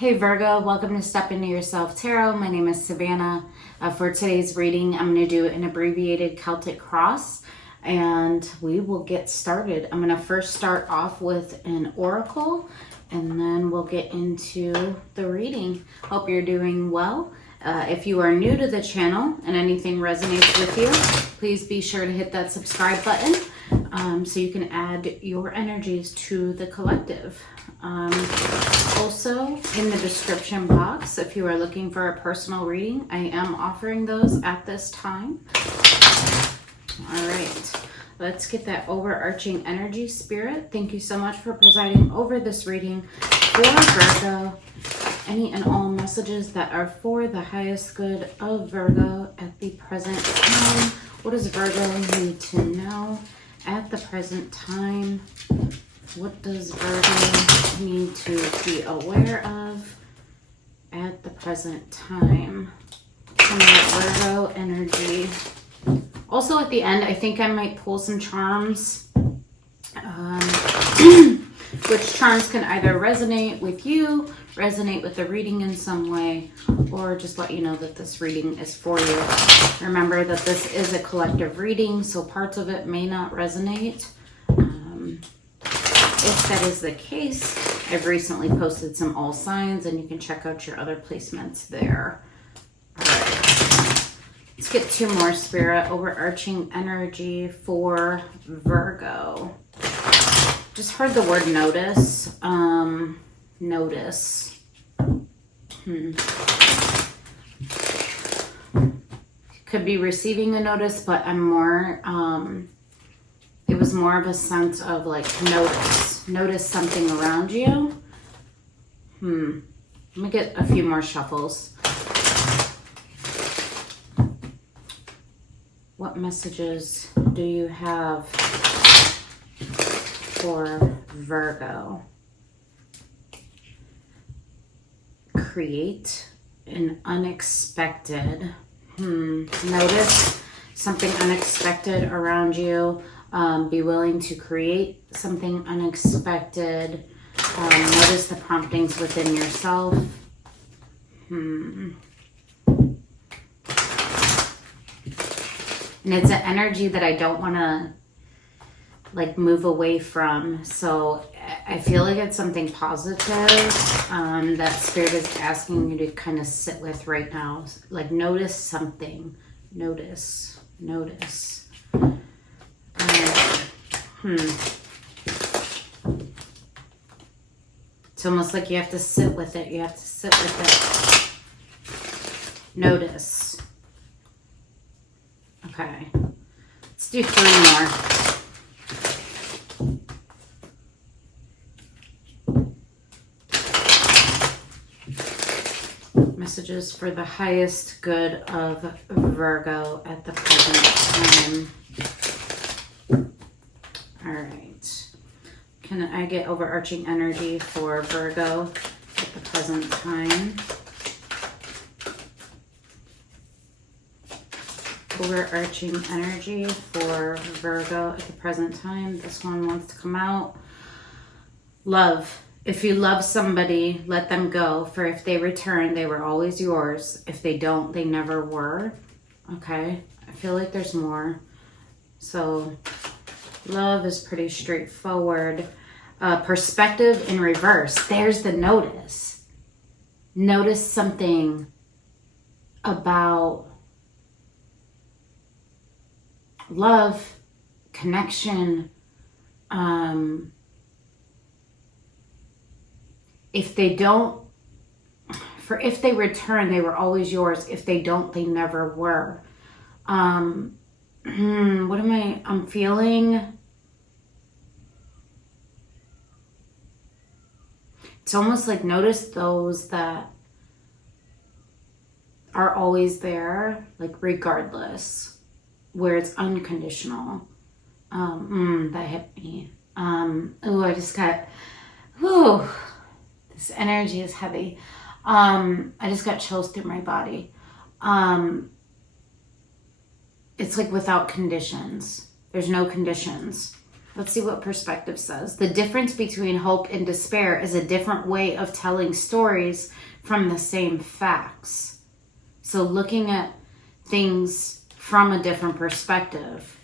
Hey Virgo, welcome to Step Into Yourself Tarot. My name is Savannah. For today's reading, I'm going to do an abbreviated Celtic cross and we will get started. I'm going to first start off with an oracle and then we'll get into the reading. Hope you're doing well. If you are new to the channel and anything resonates with you, please be sure to hit that subscribe button so you can add your energies to the collective. Also, in the description box, if you are looking for a personal reading, I am offering those at this time. All right, let's get that overarching energy, Spirit. Thank you so much for presiding over this reading for Virgo. Any and all messages that are for the highest good of Virgo at the present time. What does Virgo need to know at the present time? What does Virgo need to be aware of at the present time? Some of that Virgo energy. Also at the end, I think I might pull some charms. Which charms can either resonate with you, resonate with the reading in some way, or just let you know that this reading is for you. Remember that this is a collective reading, so parts of it may not resonate. If that is the case, I've recently posted some all signs and you can check out your other placements there. All right, let's get two more, Spirit. Overarching energy for Virgo. Just heard the word notice. Notice. Could be receiving a notice, but I'm more, it was more of a sense of like notice something around you. Let me get a few more shuffles. What messages do you have for Virgo? Create an unexpected. Notice something unexpected around you. Be willing to create something unexpected. Notice the promptings within yourself. And it's an energy that I don't want to like move away from. So I feel like it's something positive that Spirit is asking you to kind of sit with right now. Like notice something. Notice. It's almost like you have to sit with it. You have to sit with it. Notice. Okay. Let's do three more. Messages for the highest good of Virgo at the present time. All right. Can I get overarching energy for Virgo at the present time? Overarching energy for Virgo at the present time. This one wants to come out. Love. If you love somebody, let them go. For if they return, they were always yours. If they don't, they never were. Okay. I feel like there's more. So love is pretty straightforward. Perspective in reverse. There's the notice. Notice something about love, connection. If they don't, if they return, they were always yours. If they don't, they never were. I'm feeling, it's almost like notice those that are always there, like regardless, where it's unconditional. That hit me. I just got, this energy is heavy. I just got chills through my body. It's like without conditions. There's no conditions. Let's see what perspective says. The difference between hope and despair is a different way of telling stories from the same facts. So looking at things from a different perspective.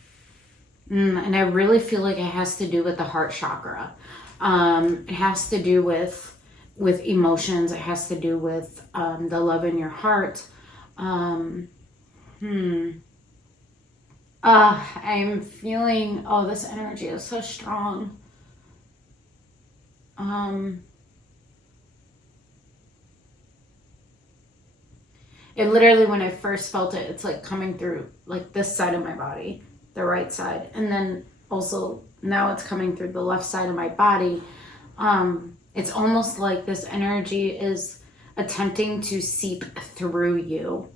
And I really feel like it has to do with the heart chakra. It has to do with emotions. It has to do with the love in your heart. I'm feeling, oh, this energy is so strong. It literally, when I first felt it, it's like coming through like this side of my body, the right side. And then also now it's coming through the left side of my body. It's almost like this energy is attempting to seep through you.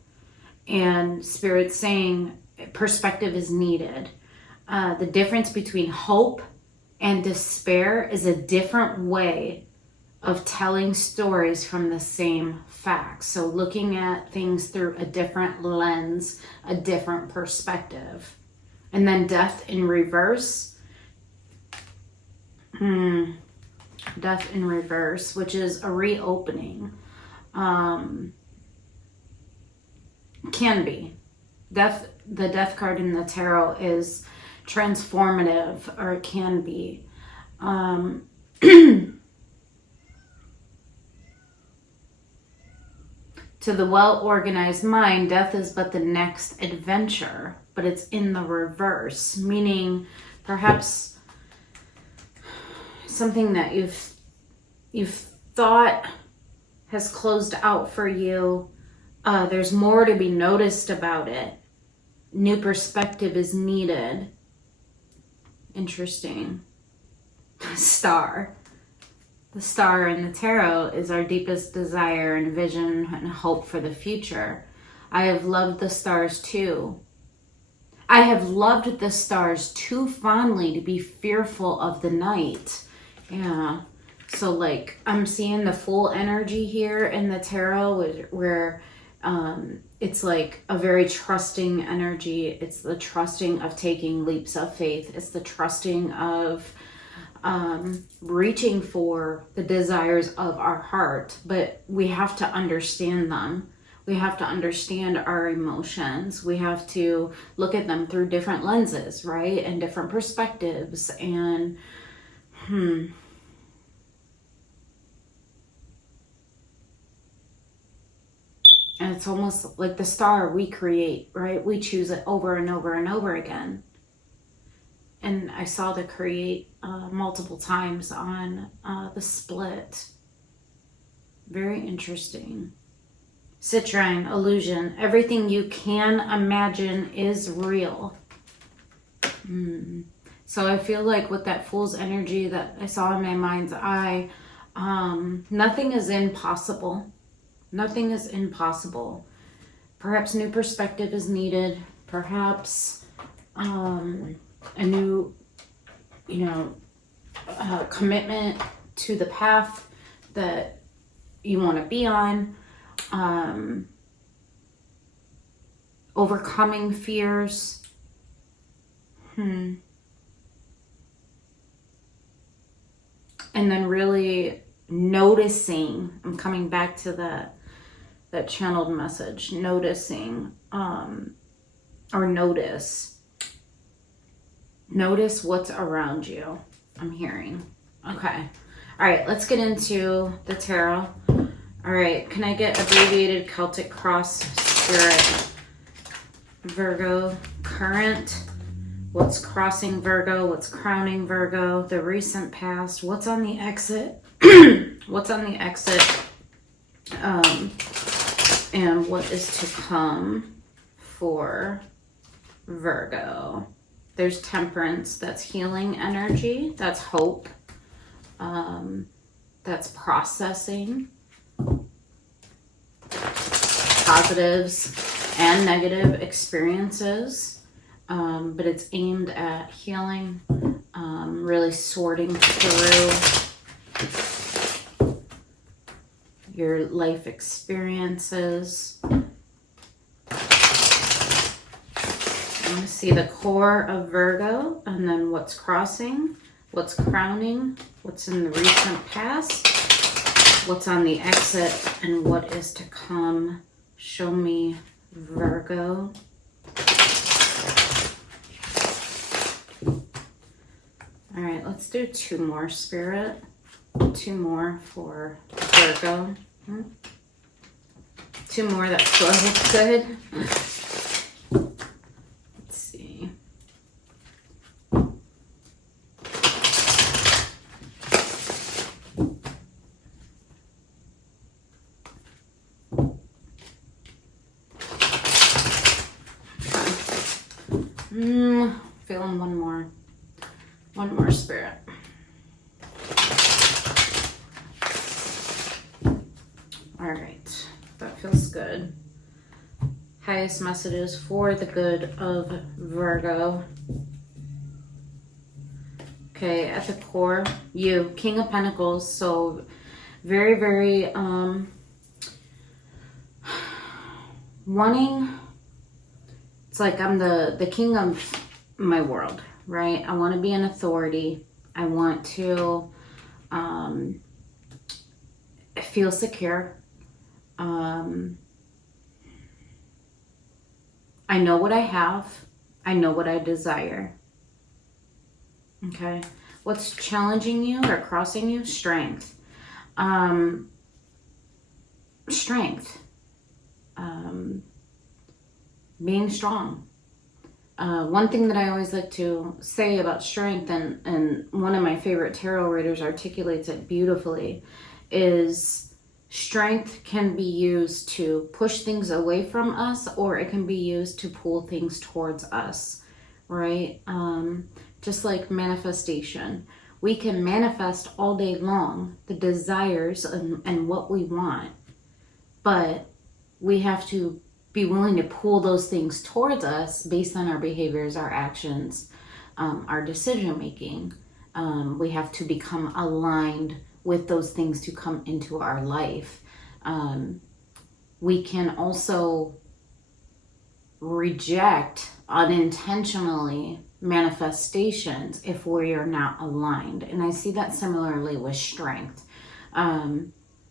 And Spirit's saying perspective is needed. The difference between hope and despair is a different way of telling stories from the same facts. So looking at things through a different lens, a different perspective. And then death in reverse. Death in reverse, which is a reopening. Can be. The death card in the tarot is transformative, or it can be. To the well-organized mind, death is but the next adventure, but it's in the reverse, meaning perhaps something that you've thought has closed out for you. There's more to be noticed about it. New perspective is needed. Interesting. Star. The star in the tarot is our deepest desire and vision and hope for the future. I have loved the stars too. I have loved the stars too fondly to be fearful of the night. Yeah. So like I'm seeing the full energy here in the tarot where it's like a very trusting energy. It's the trusting of taking leaps of faith. It's the trusting of reaching for the desires of our heart, but we have to understand them. We have to understand our emotions. We have to look at them through different lenses, right? And different perspectives. And and it's almost like the star we create, right? We choose it over and over and over again. And I saw the create multiple times on the split. Very interesting. Citrine, illusion. Everything you can imagine is real. So I feel like with that Fool's energy that I saw in my mind's eye, nothing is impossible. Nothing is impossible. Perhaps new perspective is needed. Perhaps a new, commitment to the path that you want to be on. Overcoming fears. And then really noticing, I'm coming back to that channeled message, noticing, or notice what's around you. I'm hearing. Okay. All right, let's get into the tarot. All right, can I get abbreviated Celtic cross spirit? Virgo, current. What's crossing Virgo? What's crowning Virgo? The recent past. What's on the exit? What's on the exit? And what is to come for Virgo? There's temperance. That's healing energy. That's hope. That's processing. Positives and negative experiences. But it's aimed at healing. Really sorting through your life experiences. want to see the core of Virgo, and then what's crossing, what's crowning, what's in the recent past, what's on the exit, and what is to come. Show me, Virgo. All right, let's do 2 more, Spirit. 2 more for Virgo. 2 more that flow good. Let's see. Feeling one more. One more, Spirit. All right, that feels good. Highest messages for the good of Virgo. Okay, at the core, you, King of Pentacles. So very, very wanting, it's like I'm the king of my world, right? I want to be an authority. I want to feel secure. I know what I have. I know what I desire. Okay. What's challenging you or crossing you? Strength. Strength. Being strong. One thing that I always like to say about strength, and one of my favorite tarot readers articulates it beautifully, is strength can be used to push things away from us, or it can be used to pull things towards us, right? Just like manifestation. We can manifest all day long the desires and what we want, but we have to be willing to pull those things towards us based on our behaviors, our actions, our decision making. We have to become aligned with those things to come into our life. We can also reject unintentionally manifestations if we are not aligned. And I see that similarly with strength.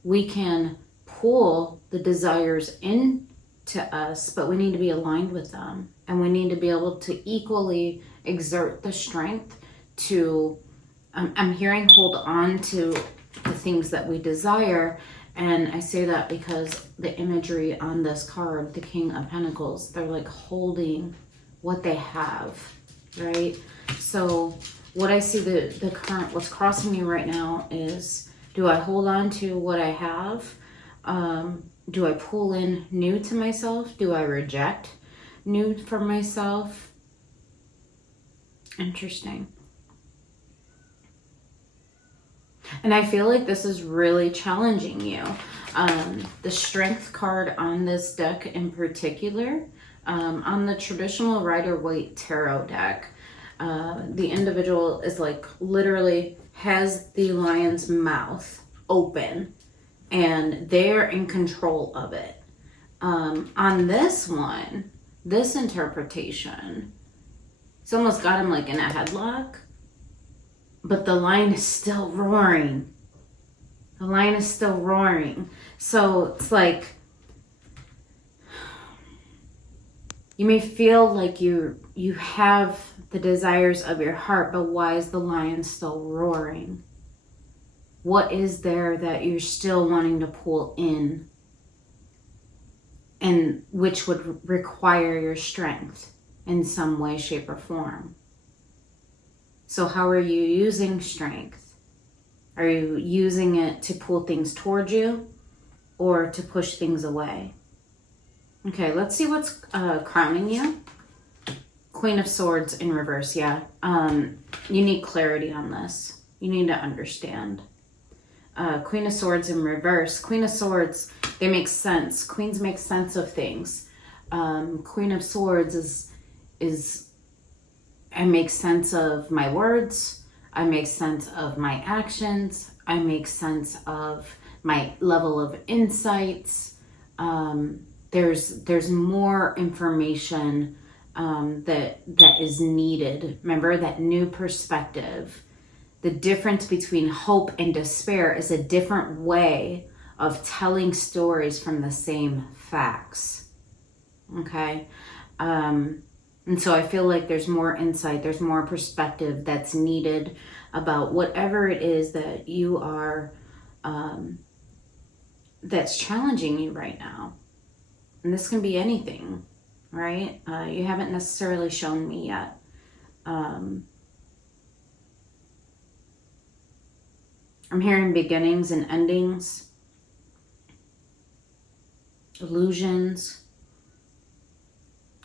We can pull the desires into us, but we need to be aligned with them. And we need to be able to equally exert the strength to, I'm hearing, hold on to the things that we desire. And I say that because the imagery on this card, the King of Pentacles, they're like holding what they have, right? So what I see the current, what's crossing me right now is, do I hold on to what I have? Do I pull in new to myself? Do I reject new for myself? Interesting. And I feel like this is really challenging you. The Strength card on this deck in particular, on the traditional Rider-Waite tarot deck, the individual is like literally has the lion's mouth open and they're in control of it. On this one, this interpretation, it's almost got him like in a headlock, but the lion is still roaring. The lion is still roaring. So it's like, you may feel like you have the desires of your heart, but why is the lion still roaring? What is there that you're still wanting to pull in, and which would require your strength in some way, shape, or form? So how are you using strength? Are you using it to pull things towards you or to push things away? Okay, let's see what's crowning you. Queen of Swords in reverse, yeah. You need clarity on this. You need to understand. Queen of Swords in reverse. Queen of Swords, they make sense. Queens make sense of things. Queen of Swords is I make sense of my words. I make sense of my actions. I make sense of my level of insights. There's more information that is needed. Remember, that new perspective. The difference between hope and despair is a different way of telling stories from the same facts. Okay? And so I feel like there's more insight, there's more perspective that's needed about whatever it is that you are, that's challenging you right now. And this can be anything, right? You haven't necessarily shown me yet. I'm hearing beginnings and endings, illusions.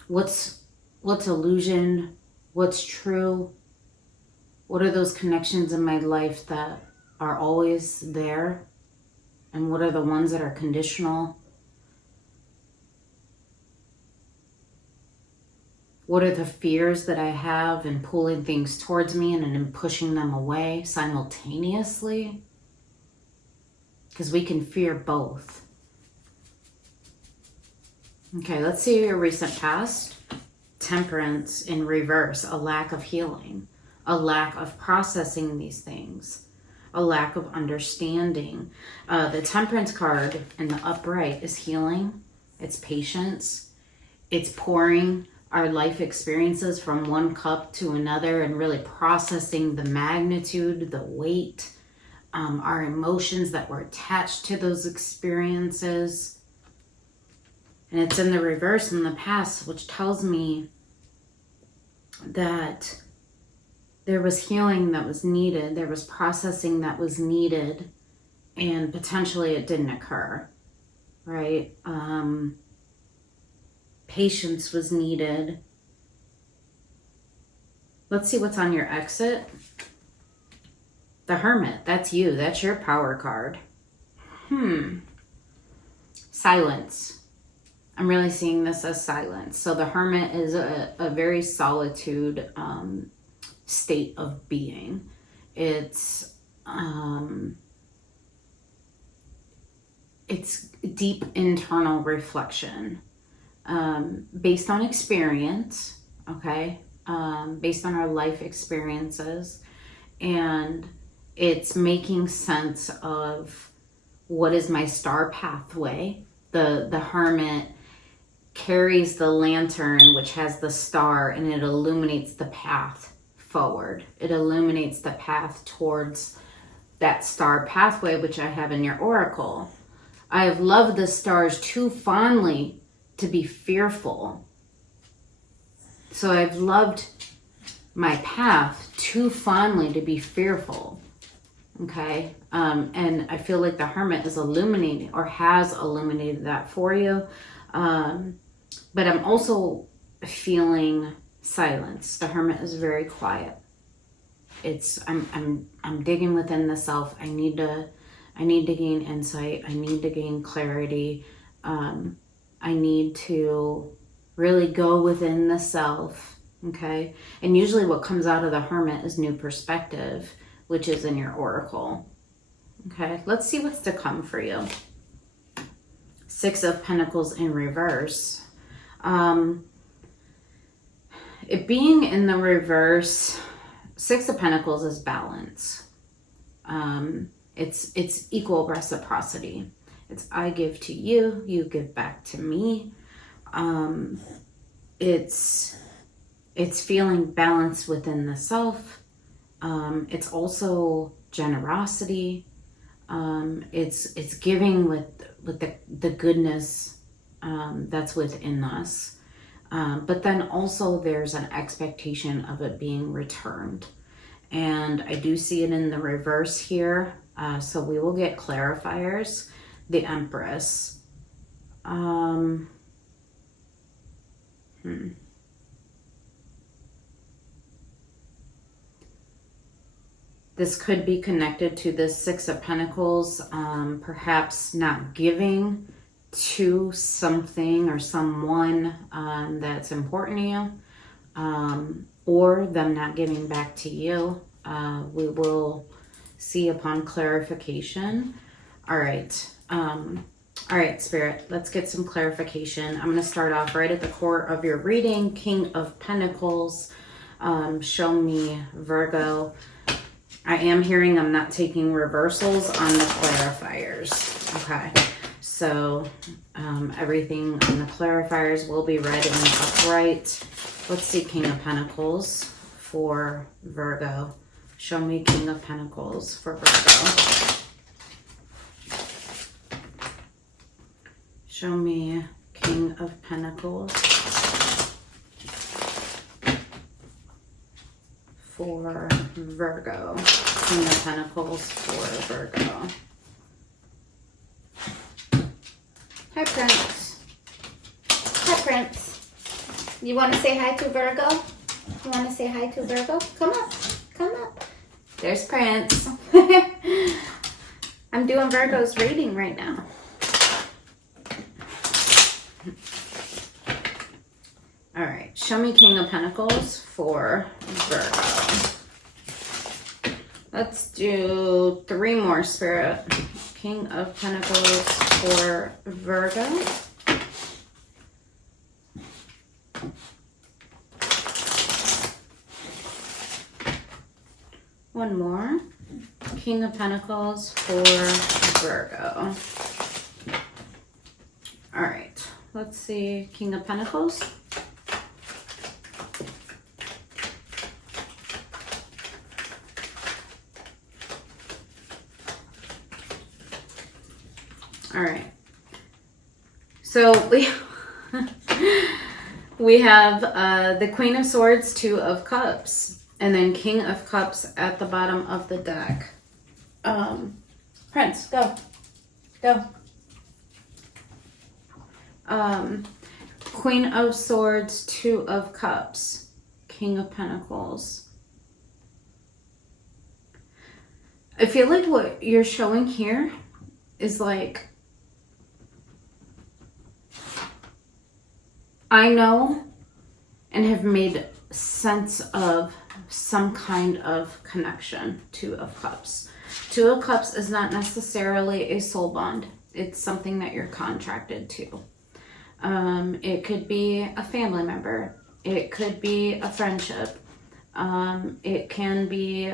What's illusion? What's true? What are those connections in my life that are always there? And what are the ones that are conditional? What are the fears that I have in pulling things towards me and in pushing them away simultaneously? Because we can fear both. Okay, let's see your recent past. Temperance in reverse, a lack of healing, a lack of processing these things, a lack of understanding. The Temperance card in the upright is healing. It's patience. It's pouring our life experiences from one cup to another and really processing the magnitude, the weight, our emotions that were attached to those experiences. And it's in the reverse in the past, which tells me that there was healing that was needed, there was processing that was needed, and potentially it didn't occur, right? Patience was needed. Let's see what's on your exit. The Hermit, that's you. That's your power card. Silence. I'm really seeing this as silence. So the Hermit is a very solitude state of being. It's deep internal reflection. Based on experience, okay, based on our life experiences, and it's making sense of what is my star pathway. The Hermit carries the lantern, which has the star, and it illuminates the path forward. It illuminates the path towards that star pathway, which I have in your oracle. I have loved the stars too fondly to be fearful. So I've loved my path too fondly to be fearful. Okay. And I feel like the Hermit is illuminating or has illuminated that for you. But I'm also feeling silence. The Hermit is very quiet. I'm digging within the self. I need to gain insight. I need to gain clarity. I need to really go within the self, okay? And usually what comes out of the Hermit is new perspective, which is in your oracle, okay? Let's see what's to come for you. Six of Pentacles in reverse. It being in the reverse, Six of Pentacles is balance. It's equal reciprocity. It's I give to you, you give back to me. It's feeling balance within the self. It's also generosity. It's giving with the goodness that's within us. But then also there's an expectation of it being returned. And I do see it in the reverse here. So we will get clarifiers. The Empress. This could be connected to the Six of Pentacles, perhaps not giving to something or someone that's important to you, or them not giving back to you. We will see upon clarification. All right. All right, Spirit, let's get some clarification. I'm going to start off right at the core of your reading. King of Pentacles. Show me Virgo. I am hearing I'm not taking reversals on the clarifiers. Okay. So everything on the clarifiers will be read in the upright. Let's see King of Pentacles for Virgo. Show me King of Pentacles for Virgo. Show me King of Pentacles for Virgo. King of Pentacles for Virgo. Hi, Prince. Hi, Prince. You want to say hi to Virgo? You want to say hi to Virgo? Come up. Come up. There's Prince. I'm doing Virgo's reading right now. All right. Show me King of Pentacles for Virgo. Let's do 3 more, Spirit. King of Pentacles for Virgo. One more. King of Pentacles for Virgo. All right. Let's see King of Pentacles. All right. So we have the Queen of Swords, 2 of Cups, and then King of Cups at the bottom of the deck. Prince, go. Go. Queen of Swords, 2 of Cups, King of Pentacles. I feel like what you're showing here is like, I know and have made sense of some kind of connection. 2 of Cups. 2 of Cups is not necessarily a soul bond. It's something that you're contracted to. It could be a family member. It could be a friendship. It can be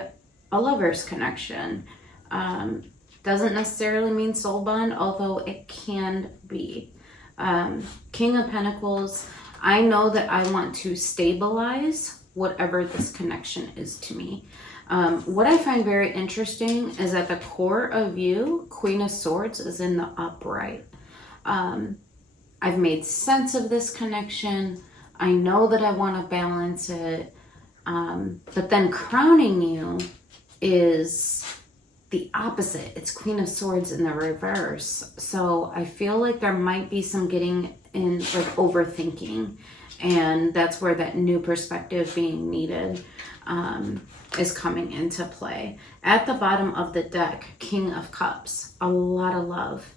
a lover's connection. Doesn't necessarily mean soul bond, although it can be. King of Pentacles, I know that I want to stabilize whatever this connection is to me. What I find very interesting is at the core of you, Queen of Swords is in the upright. I've made sense of this connection. I know that I want to balance it. But then crowning you is the opposite. It's Queen of Swords in the reverse. So I feel like there might be some getting in, like overthinking. And that's where that new perspective being needed is coming into play. At the bottom of the deck, King of Cups, a lot of love.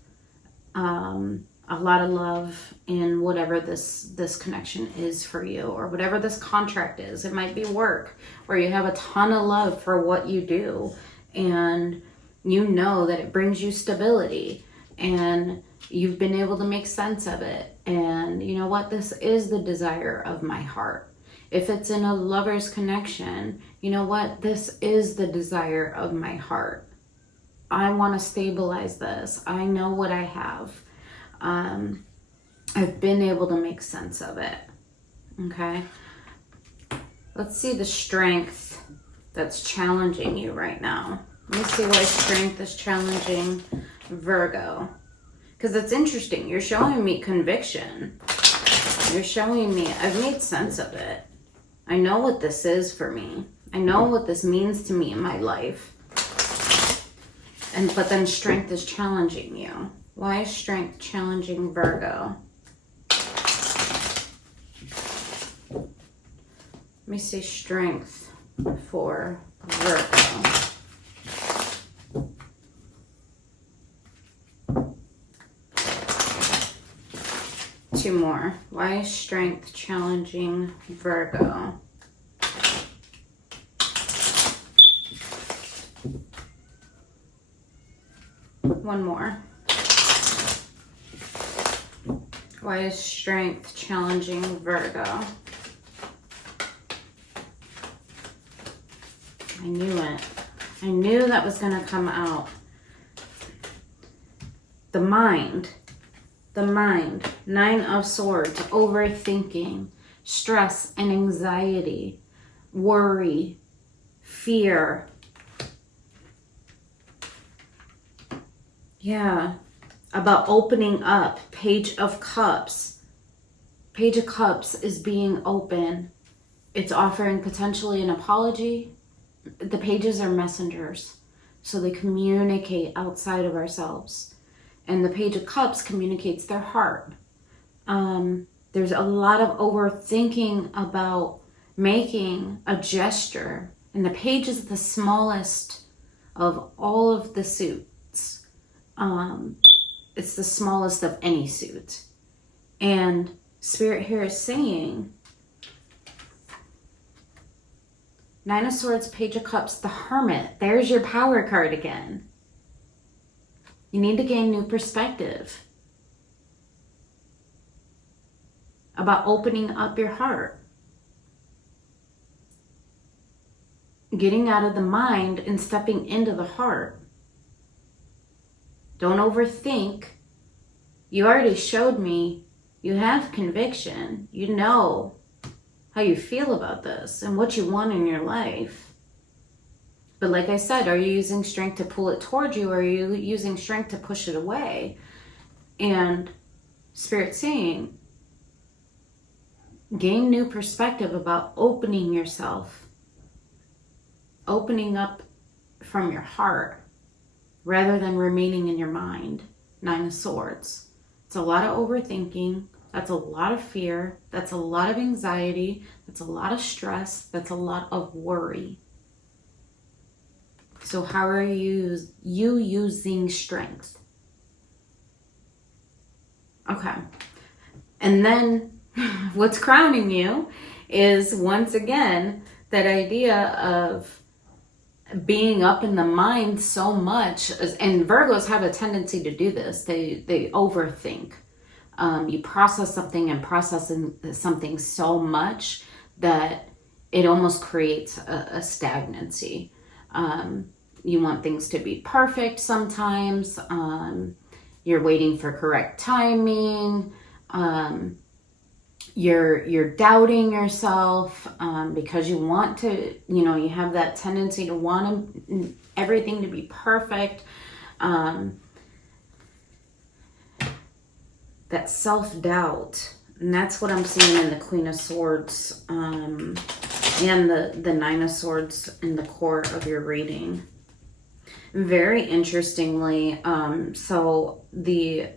A lot of love in whatever this connection is for you, or whatever this contract is. It might be work where you have a ton of love for what you do, and you know that it brings you stability, and you've been able to make sense of it. And you know what? This is the desire of my heart. If it's in a lover's connection, you know what? This is the desire of my heart. I want to stabilize this. I know what I have. I've been able to make sense of it. Okay. Let's see the strength that's challenging you right now. Let me see why strength is challenging Virgo. Because it's interesting. You're showing me conviction. You're showing me I've made sense of it. I know what this is for me. I know what this means to me in my life. But then strength is challenging you. Why is strength challenging Virgo? Let me see strength for Virgo. Two more. Why is strength challenging Virgo? One more. Why is strength challenging Virgo? I knew it. I knew that was going to come out. The mind. The mind. 9 of Swords. Overthinking. Stress and anxiety. Worry. Fear. Yeah. About opening up. Page of Cups. Page of Cups is being open. It's offering potentially an apology. The pages are messengers, so they communicate outside of ourselves. And the Page of Cups communicates their heart. There's a lot of overthinking about making a gesture. And the page is the smallest of all of the suits. It's the smallest of any suit. And Spirit here is saying, 9 of Swords, Page of Cups, the Hermit. There's your power card again. You need to gain new perspective about opening up your heart. Getting out of the mind and stepping into the heart. Don't overthink. You already showed me you have conviction. You know how you feel about this and what you want in your life. But like I said, are you using strength to pull it towards you, or are you using strength to push it away? And Spirit saying, gain new perspective about opening yourself, opening up from your heart rather than remaining in your mind. 9 of Swords. It's a lot of overthinking. That's a lot of fear. That's a lot of anxiety. That's a lot of stress. That's a lot of worry. So how are you using strength? Okay. And then what's crowning you is, once again, that idea of being up in the mind so much. And Virgos have a tendency to do this. They overthink. You process something and processing something so much that it almost creates a stagnancy. You want things to be perfect sometimes. You're waiting for correct timing. You're doubting yourself because you want to, you have that tendency to want everything to be perfect. That self-doubt. And that's what I'm seeing in the Queen of Swords and the 9 of Swords in the core of your reading. Very interestingly, so the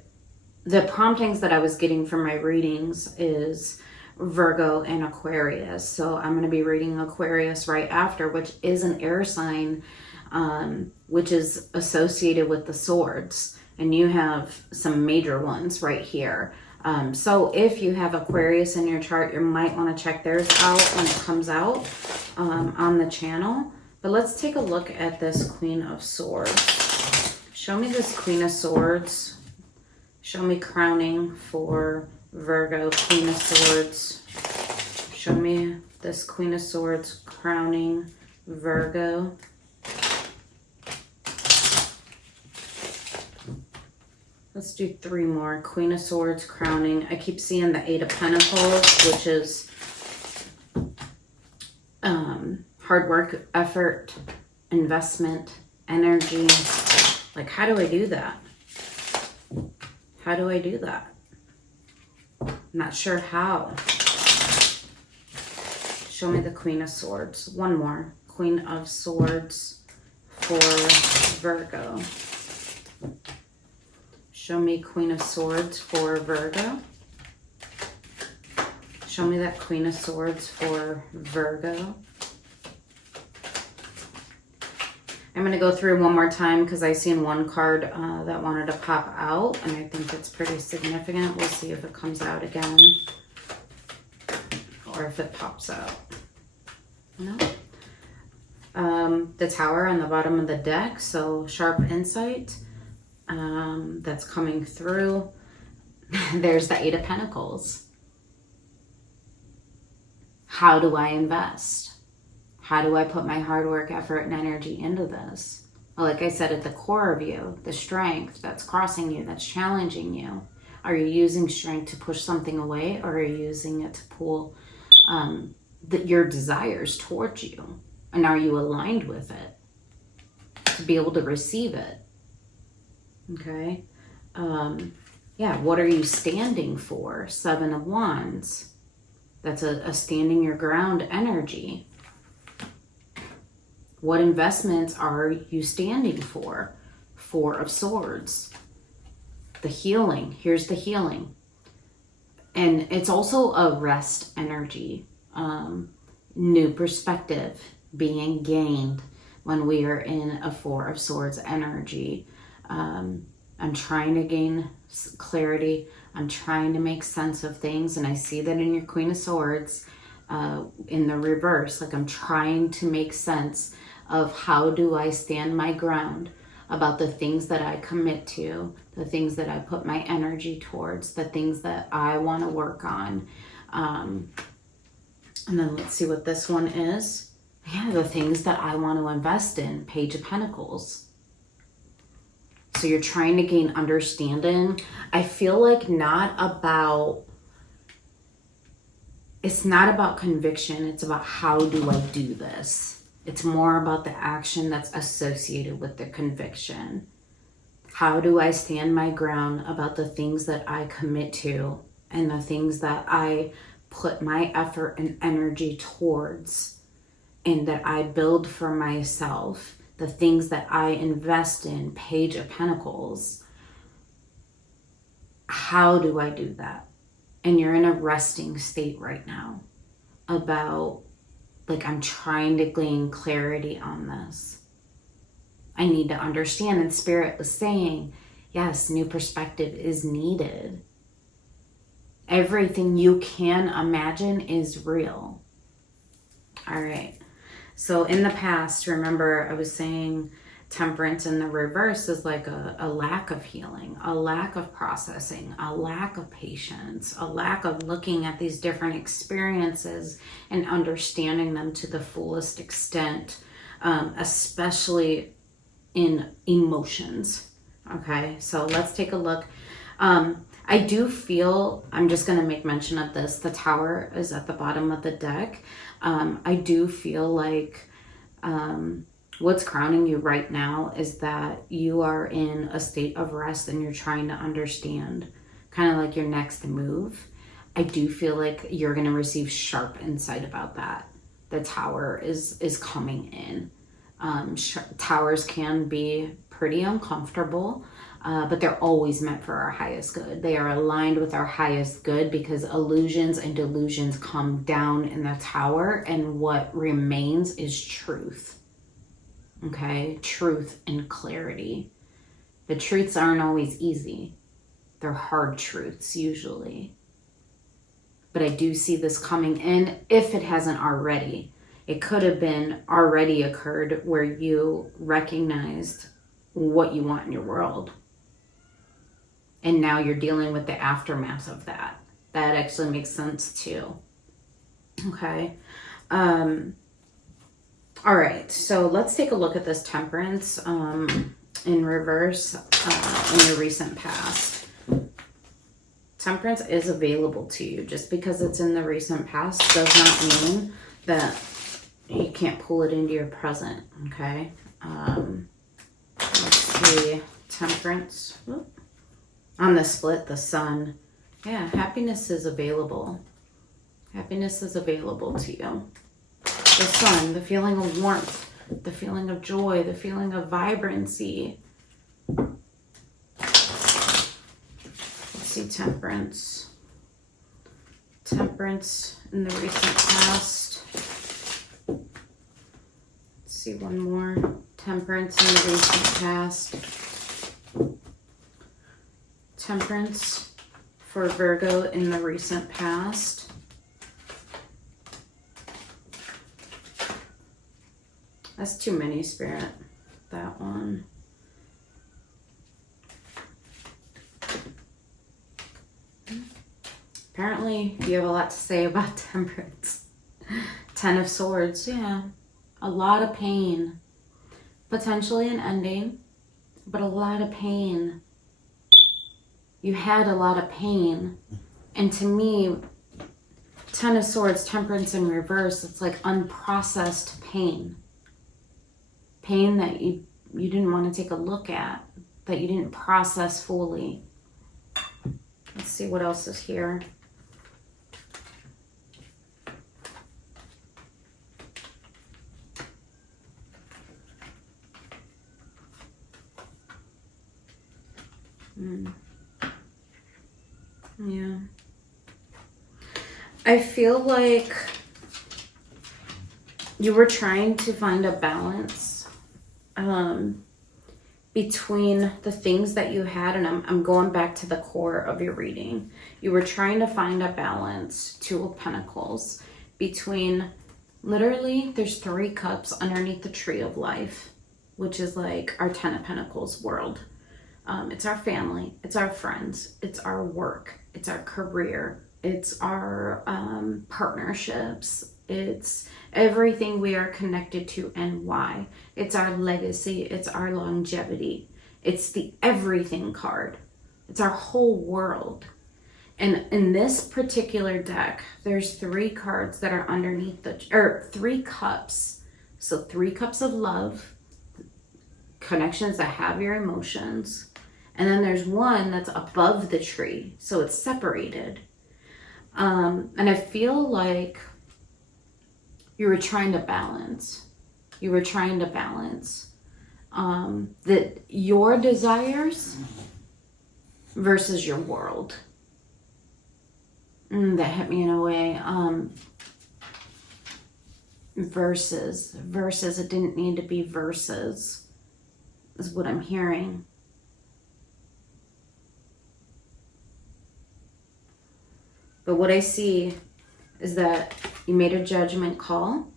promptings that I was getting from my readings is Virgo and Aquarius. So I'm going to be reading Aquarius right after, which is an air sign, which is associated with the swords. And you have some major ones right here. So if you have Aquarius in your chart, you might want to check theirs out when it comes out on the channel. But let's take a look at this Queen of Swords. Show me this Queen of Swords. Show me crowning for Virgo, Queen of Swords. Show me this Queen of Swords crowning Virgo. Let's do 3 more. Queen of Swords crowning. I keep seeing the 8 of Pentacles, which is hard work, effort, investment, energy. Like, how do I do that? How do I do that? I'm not sure how. Show me the Queen of Swords. 1 more. Queen of Swords for Virgo. Show me Queen of Swords for Virgo. Show me that Queen of Swords for Virgo. I'm going to go through one more time because I seen one card that wanted to pop out, and I think it's pretty significant. We'll see if it comes out again or if it pops out. No. The Tower on the bottom of the deck, so sharp insight. That's coming through. There's the Eight of Pentacles. How do I invest? How do I put my hard work, effort, and energy into this? Well, like I said, at the core of you, the strength that's crossing you, that's challenging you. Are you using strength to push something away, or are you using it to pull your desires towards you? And are you aligned with it to be able to receive it? Okay. Yeah, what are you standing for? Seven of Wands. That's a standing your ground energy. What investments are you standing for? Four of Swords. The healing. Here's the healing. And it's also a rest energy. New perspective being gained when we are in a Four of Swords energy. I'm trying to gain clarity. I'm trying to make sense of things. And I see that in your Queen of Swords in the reverse. Like, I'm trying to make sense of how do I stand my ground about the things that I commit to, the things that I put my energy towards, the things that I want to work on. And then let's see what this one is. Yeah, the things that I want to invest in. Page of Pentacles. So you're trying to gain understanding. I feel like it's not about conviction. It's about how do I do this? It's more about the action that's associated with the conviction. How do I stand my ground about the things that I commit to and the things that I put my effort and energy towards and that I build for myself? The things that I invest in, Page of Pentacles. How do I do that? And you're in a resting state right now about, like, I'm trying to gain clarity on this. I need to understand. And Spirit was saying, yes, new perspective is needed. Everything you can imagine is real. All right. So in the past, remember I was saying Temperance in the reverse is like a lack of healing, a lack of processing, a lack of patience, a lack of looking at these different experiences and understanding them to the fullest extent, especially in emotions. Okay, so let's take a look. I do feel, I'm just going to make mention of this, the Tower is at the bottom of the deck. I do feel like what's crowning you right now is that you are in a state of rest and you're trying to understand kind of like your next move. I do feel like you're going to receive sharp insight about that. The Tower is coming in. Towers can be pretty uncomfortable, but they're always meant for our highest good. They are aligned with our highest good because illusions and delusions come down in the Tower, and what remains is truth. Okay? Truth and clarity. The truths aren't always easy. They're hard truths usually. But I do see this coming in if it hasn't already. It could have been already occurred where you recognized what you want in your world. And now you're dealing with the aftermath of that. That actually makes sense too. Okay. All right. So let's take a look at this Temperance in reverse in your recent past. Temperance is available to you. Just because it's in the recent past does not mean that you can't pull it into your present. Okay. Let's see. Temperance. Whoop. On the split, the Sun. Yeah, happiness is available. Happiness is available to you. The Sun, the feeling of warmth, the feeling of joy, the feeling of vibrancy. Let's see, Temperance. Temperance in the recent past. Let's see one more. Temperance in the recent past. Temperance for Virgo in the recent past. That's too many, Spirit. That one. Apparently, you have a lot to say about temperance. 10 of Swords, yeah. A lot of pain. Potentially an ending, but a lot of pain. You had a lot of pain. And to me, 10 of Swords, Temperance in reverse, it's like unprocessed pain. Pain that you didn't want to take a look at, that you didn't process fully. Let's see what else is here. Yeah. I feel like you were trying to find a balance between the things that you had, and I'm going back to the core of your reading. You were trying to find a balance, 2 of Pentacles, between literally there's 3 cups underneath the tree of life, which is like our 10 of Pentacles world. It's our family, it's our friends, it's our work, it's our career, it's our partnerships, it's everything we are connected to and why. It's our legacy, it's our longevity, it's the everything card. It's our whole world. And in this particular deck, there's 3 cards that are underneath or 3 cups. So 3 cups of love, connections that have your emotions. And then there's 1 that's above the tree, so it's separated. And I feel like you were trying to balance. You were trying to balance that your desires versus your world. That hit me in a way. Versus. It didn't need to be versus, is what I'm hearing. But what I see is that you made a judgment call,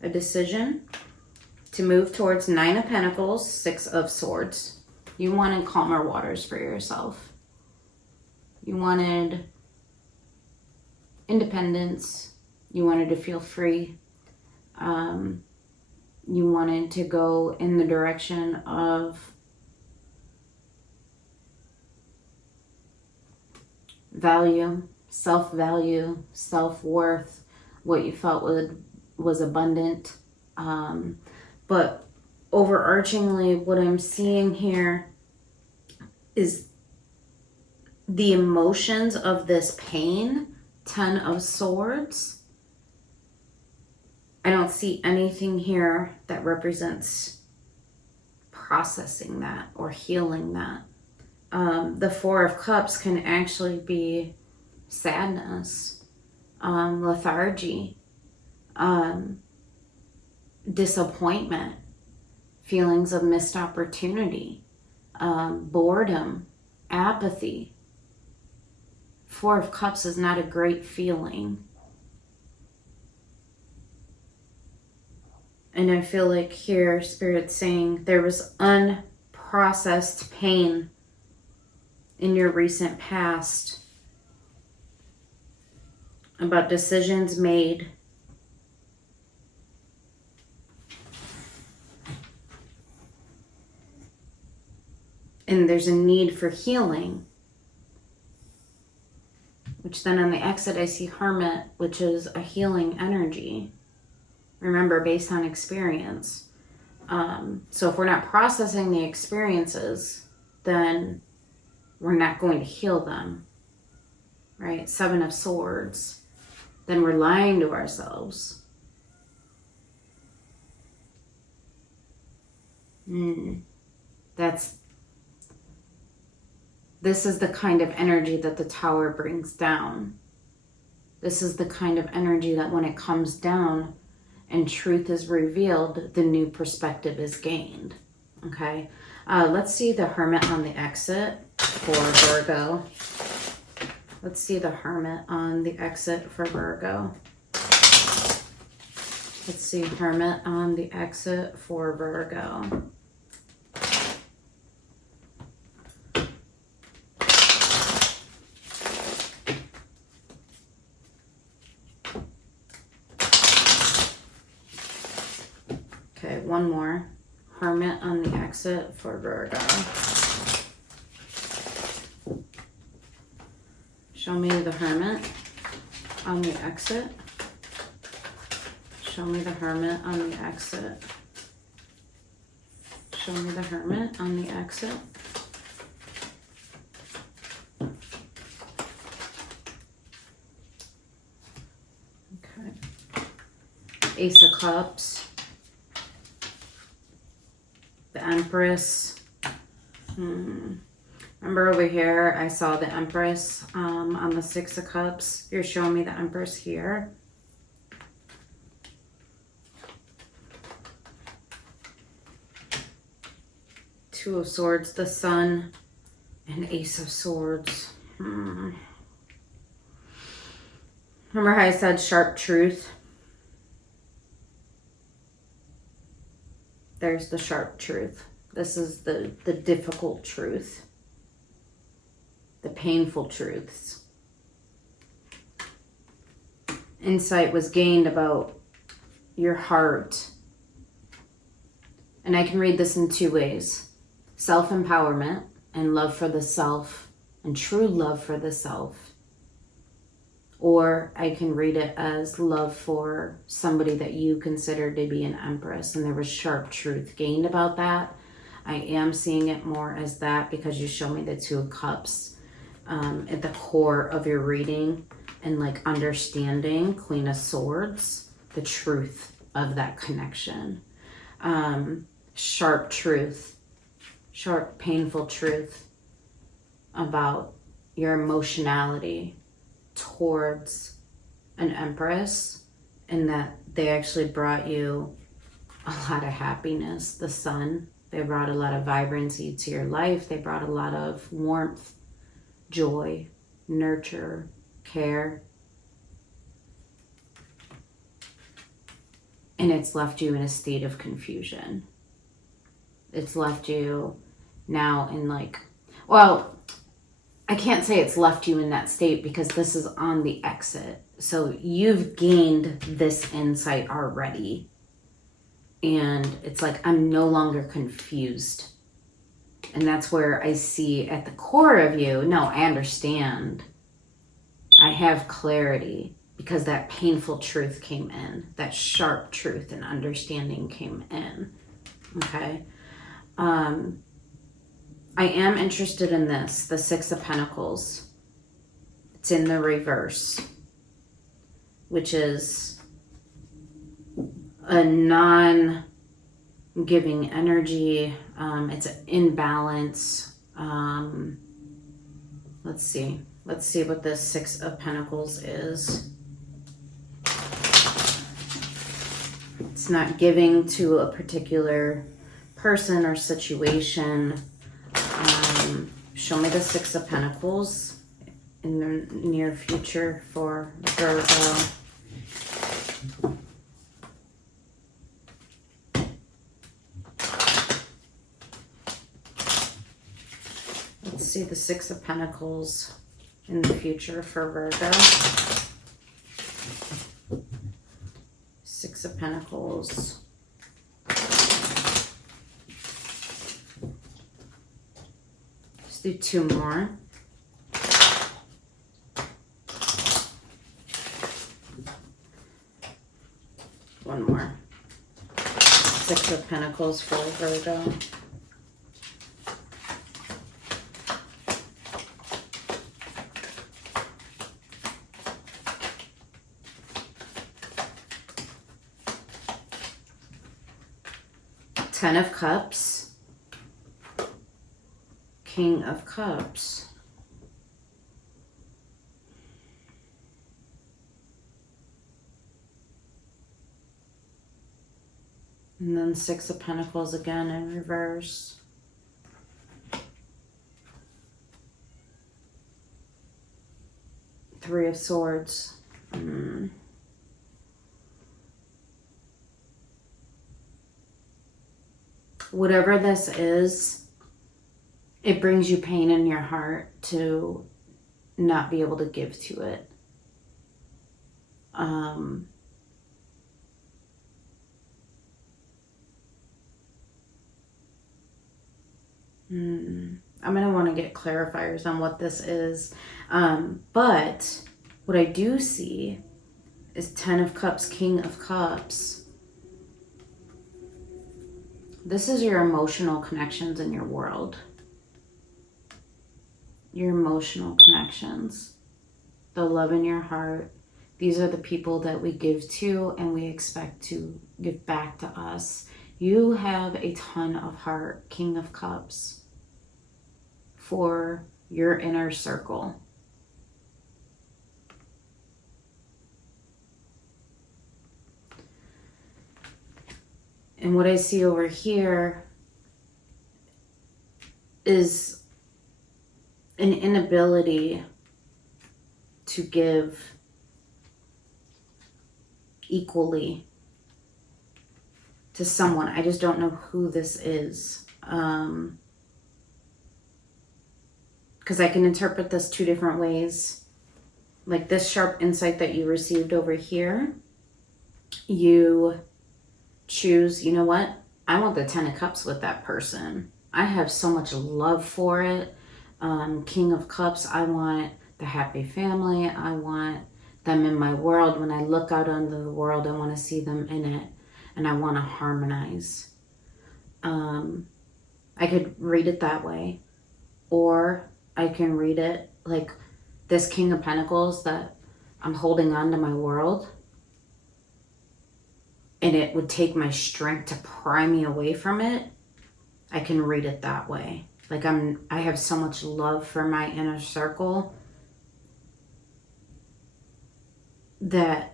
a decision to move towards 9 of Pentacles, 6 of Swords. You wanted calmer waters for yourself. You wanted independence. You wanted to feel free. You wanted to go in the direction of value, self-value, self-worth, what you felt was abundant. But overarchingly, what I'm seeing here is the emotions of this pain, 10 of Swords. I don't see anything here that represents processing that or healing that. The 4 of Cups can actually be sadness, lethargy, disappointment, feelings of missed opportunity, boredom, apathy. 4 of Cups is not a great feeling. And I feel like here, Spirit's saying there was unprocessed pain in your recent past about decisions made and there's a need for healing, which then on the exit I see Hermit, which is a healing energy, remember, based on experience. So if we're not processing the experiences, then we're not going to heal them, right? 7 of Swords. Then we're lying to ourselves. This is the kind of energy that the Tower brings down. This is the kind of energy that when it comes down and truth is revealed, the new perspective is gained, okay? Let's see the Hermit on the exit for Virgo. Let's see the Hermit on the exit for Virgo. Let's see Hermit on the exit for Virgo. Okay, one more. Hermit on the exit for Virgo. Show me the Hermit on the exit. Show me the Hermit on the exit. Show me the Hermit on the exit. Okay. Ace of Cups. The Empress. Remember over here, I saw the Empress on the Six of Cups. You're showing me the Empress here. Two of Swords, the Sun, and Ace of Swords. Remember how I said sharp truth? There's the sharp truth. This is the difficult truth. The painful truths. Insight was gained about your heart. And I can read this in two ways. Self-empowerment and love for the self and true love for the self. Or I can read it as love for somebody that you consider to be an empress. And there was sharp truth gained about that. I am seeing it more as that because you show me the Two of Cups at the core of your reading. And like understanding, Queen of Swords, the truth of that connection. Sharp truth, sharp, painful truth about your emotionality towards an empress, and that they actually brought you a lot of happiness. The Sun, they brought a lot of vibrancy to your life. They brought a lot of warmth, joy, nurture, care. And it's left you in a state of confusion. It's left you now in like, well, I can't say it's left you in that state because this is on the exit. So you've gained this insight already. And it's like, I'm no longer confused. And that's where I see at the core of you, no, I understand. I have clarity because that painful truth came in. That sharp truth and understanding came in. Okay. I am interested in this, the Six of Pentacles. It's in the reverse, which is a non-giving energy. It's an imbalance. Let's see what this Six of Pentacles is. It's not giving to a particular person or situation. Show me the Six of Pentacles in the near future for Virgo. Let's see the Six of Pentacles in the future for Virgo. Six of Pentacles. Do two more. One more. Six of Pentacles for Virgo. Ten of Cups. King of Cups. And then Six of Pentacles again in reverse. Three of Swords. Whatever this is, it brings you pain in your heart to not be able to give to it. I'm going to want to get clarifiers on what this is. But what I do see is 10 of Cups, King of Cups. This is your emotional connections in your world. Your emotional connections. The love in your heart. These are the people that we give to and we expect to give back to us. You have a ton of heart, King of Cups, for your inner circle. And what I see over here is an inability to give equally to someone. I just don't know who this is. Because I can interpret this two different ways. Like this sharp insight that you received over here, you choose, you know what? I want the 10 of Cups with that person. I have so much love for it. King of Cups, I want the happy family. I want them in my world. When I look out into the world, I want to see them in it. And I want to harmonize. I could read it that way. Or I can read it like this King of Pentacles that I'm holding on to my world. And it would take my strength to pry me away from it. I can read it that way. Like I have so much love for my inner circle that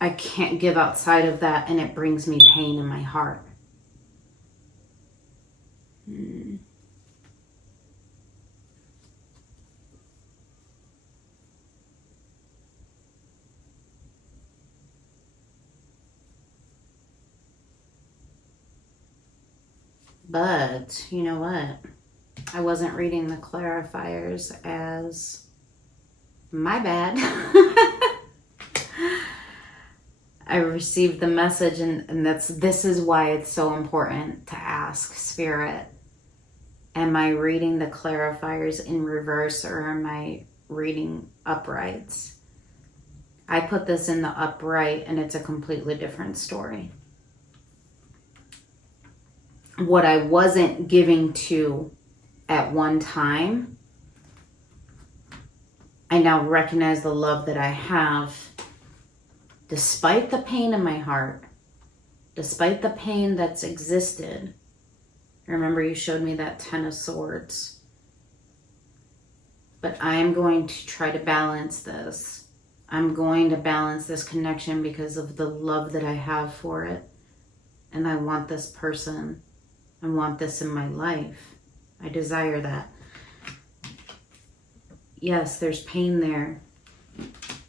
I can't give outside of that, and it brings me pain in my heart. But you know what? I wasn't reading the clarifiers as my bad. I received the message, and this is why it's so important to ask Spirit. Am I reading the clarifiers in reverse, or am I reading uprights? I put this in the upright and it's a completely different story. What I wasn't giving to at one time, I now recognize the love that I have despite the pain in my heart, despite the pain that's existed. Remember, you showed me that 10 of Swords. But I am going to try to balance this. I'm going to balance this connection because of the love that I have for it. And I want this person. I want this in my life. I desire that. Yes, there's pain there.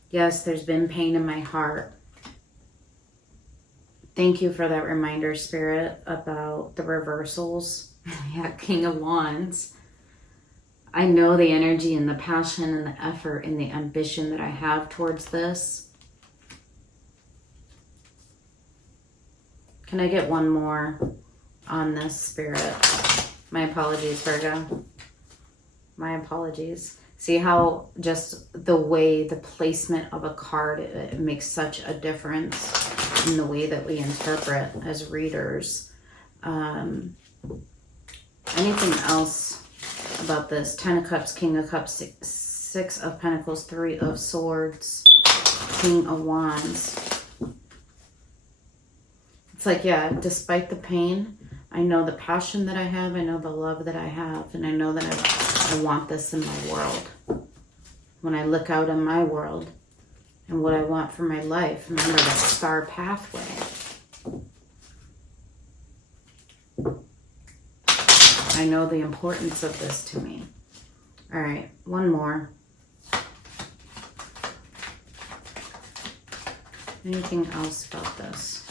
Yes, there's been pain in my heart. Thank you for that reminder, Spirit, about the reversals. Yeah, King of Wands. I know the energy and the passion and the effort and the ambition that I have towards this. Can I get one more on this, Spirit? My apologies, Virgo. My apologies. See how just the way, the placement of a card, it makes such a difference in the way that we interpret as readers. Anything else about this? 10 of Cups, King of Cups, Six of Pentacles, 3 of Swords, King of Wands. It's like, yeah, despite the pain, I know the passion that I have, I know the love that I have, and I know that I want this in my world. When I look out in my world and what I want for my life, remember that star pathway. I know the importance of this to me. All right, one more. Anything else about this?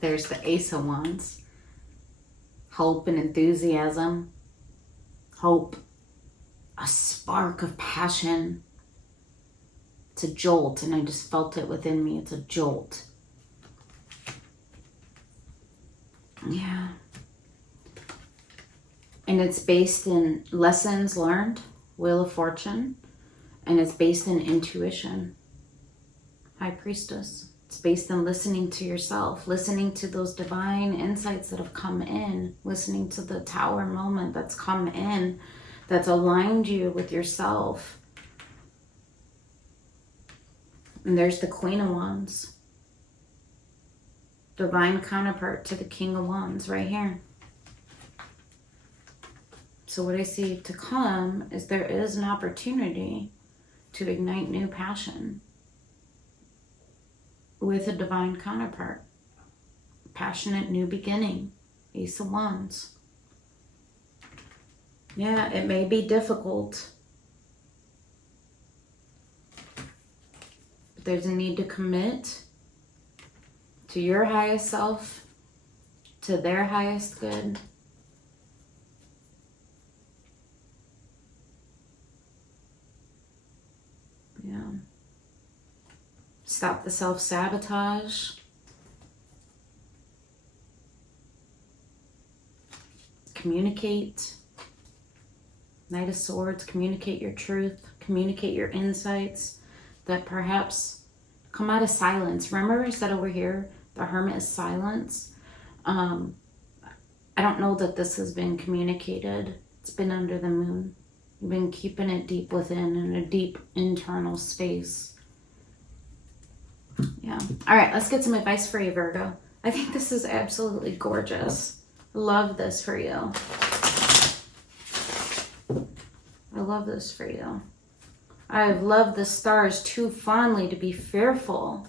There's the Ace of Wands. Hope and enthusiasm. Hope. A spark of passion. It's a jolt, and I just felt it within me. It's a jolt. Yeah. And it's based in lessons learned, Wheel of Fortune, and it's based in intuition, High Priestess. It's based in listening to yourself, listening to those divine insights that have come in, listening to the Tower moment that's come in, that's aligned you with yourself. And there's the Queen of Wands, divine counterpart to the King of Wands right here. So what I see to come is there is an opportunity to ignite new passion with a divine counterpart. Passionate new beginning. Ace of Wands. Yeah, it may be difficult. But there's a need to commit to your highest self, to their highest good. Yeah. Stop the self-sabotage. Communicate. Knight of Swords, communicate your truth. Communicate your insights that perhaps come out of silence. Remember I said over here, the Hermit is silence. I don't know that this has been communicated. It's been under the moon. You've been keeping it deep within in a deep internal space. Yeah. All right, let's get some advice for you, Virgo. I think this is absolutely gorgeous. Love this for you. I love this for you. I've loved the stars too fondly to be fearful.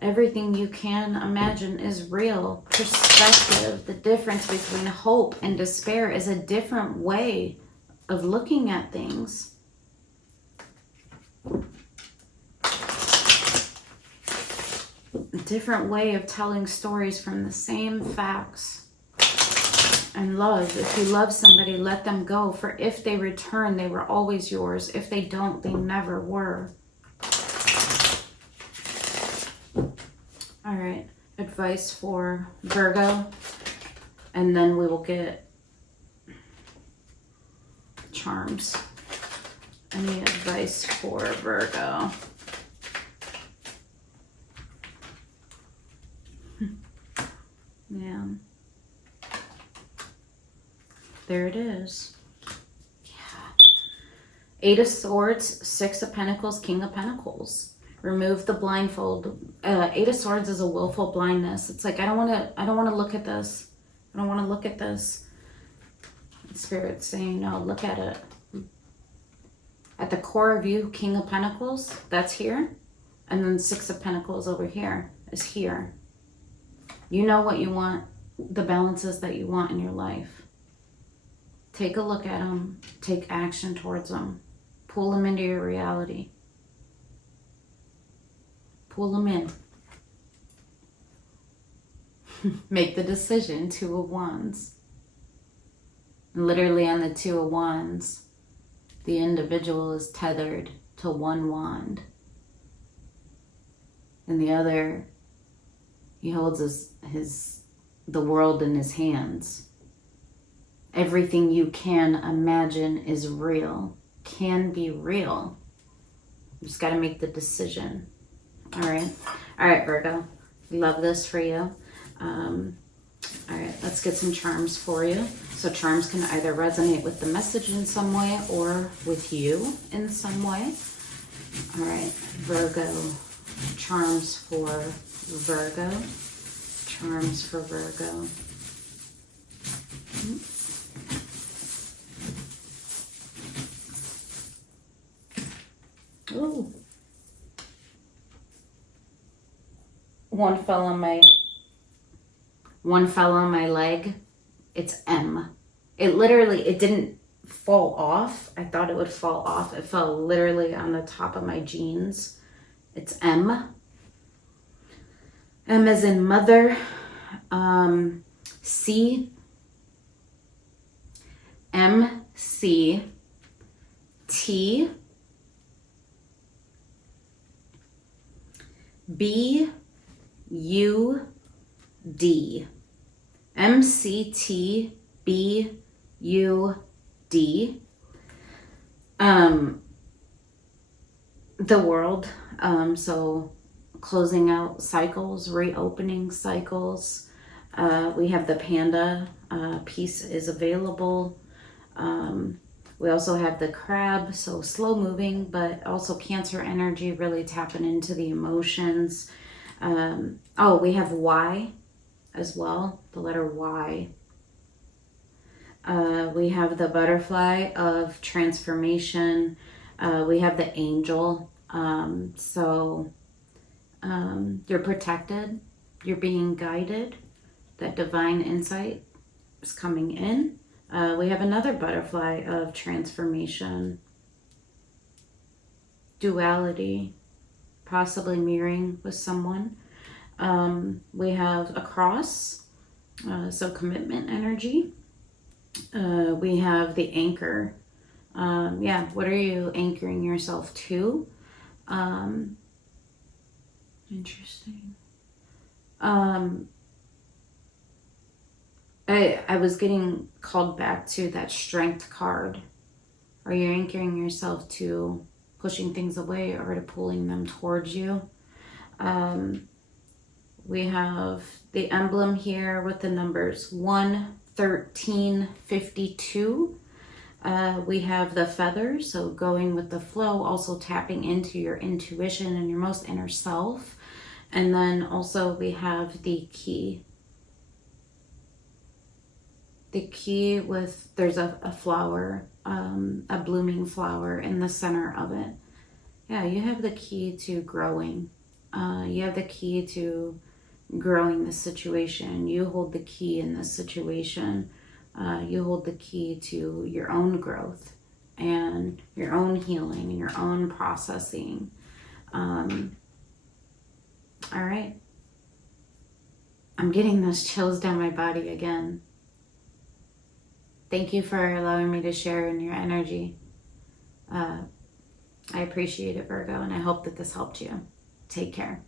Everything you can imagine is real. Perspective, the difference between hope and despair is a different way of looking at things. A different way of telling stories from the same facts. And love, if you love somebody, let them go. For if they return, they were always yours. If they don't, they never were. All right, advice for Virgo, and then we will get charms. Any advice for Virgo? Yeah. There it is. Yeah. Eight of Swords, Six of Pentacles, King of Pentacles. Remove the blindfold. Eight of Swords is a willful blindness. It's like, I don't want to look at this. I don't want to look at this. Spirit's saying, no, look at it. At the core of you, King of Pentacles, that's here. And then Six of Pentacles over here is here. You know what you want, the balances that you want in your life. Take a look at them. Take action towards them. Pull them into your reality. Pull them in. Make the decision. Two of Wands. Literally on the Two of Wands, the individual is tethered to one wand. And the other, he holds the world in his hands. Everything you can imagine is real, can be real. You just got to make the decision. All right, Virgo. Love this for you. All right, let's get some charms for you. So charms can either resonate with the message in some way or with you in some way. All right, Virgo. Charms for Virgo. Charms for Virgo. Ooh. One fell on my leg. It's M. It didn't fall off. I thought it would fall off. It fell literally on the top of my jeans. It's M. M as in mother. C. M. C. T. B-U-D. MCTBUD. The world. So closing out cycles, reopening cycles. We have the panda. Peace is available. We also have the crab, so slow moving, but also Cancer energy, really tapping into the emotions. Oh, we have Y as well, the letter Y. We have the butterfly of transformation. We have the angel. So you're protected. You're being guided. That divine insight is coming in. We have another butterfly of transformation. Duality. Possibly mirroring with someone. We have a cross. So commitment energy. We have the anchor. Yeah, what are you anchoring yourself to? Interesting. I was getting called back to that strength card. Are you anchoring yourself to pushing things away or to pulling them towards you? We have the emblem here with the numbers 1, 13, 52. We have the feather, so going with the flow, also tapping into your intuition and your most inner self. And then also we have the key. The key with, there's a flower, a blooming flower in the center of it. Yeah, you have the key to growing. You have the key to growing the situation. You hold the key in this situation. You hold the key to your own growth and your own healing and your own processing. All right. I'm getting those chills down my body again. Thank you for allowing me to share in your energy. I appreciate it, Virgo, and I hope that this helped you. Take care.